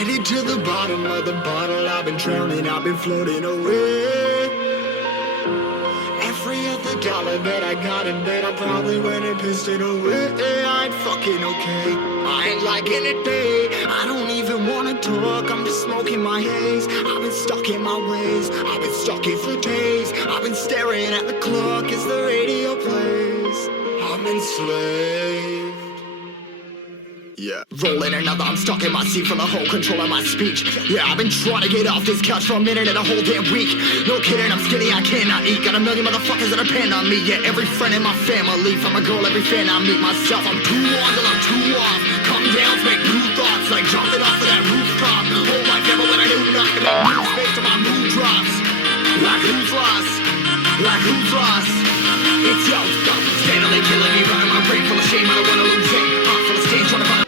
Headed to the bottom of the bottle, I've been drowning, I've been floating away. Every other dollar that I got in bed, I probably went and pissed it away. I ain't fucking okay, I ain't liking it, babe. I don't even wanna talk, I'm just smoking my haze. I've been stuck in my ways, I've been stuck here for days. I've been staring at the clock as the radio plays. I'm enslaved. Yeah, rolling another, I'm stuck in my seat for the whole control of my speech. Yeah, I've been trying to get off this couch for a minute and a whole damn week. No kidding, I'm skinny, I cannot eat. Got a million motherfuckers that depend on me. Yeah, every friend in my family, from a girl, every fan I meet myself. I'm too on till I'm too off. Come down, make new thoughts, like jumping off of that rooftop. Hold my camera when I do not make new space till my mood drops. Like who's lost? Like who's lost? It's yo, steadily killing me, running my brain full of shame. I don't wanna lose it. Heart full of stage, trying to find.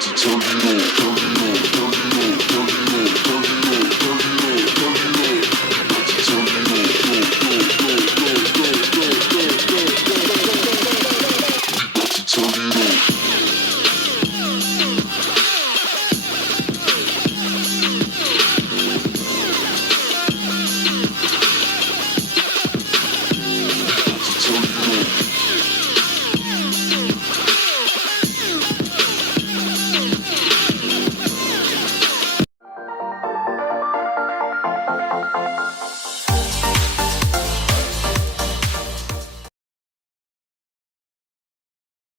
to turn it on.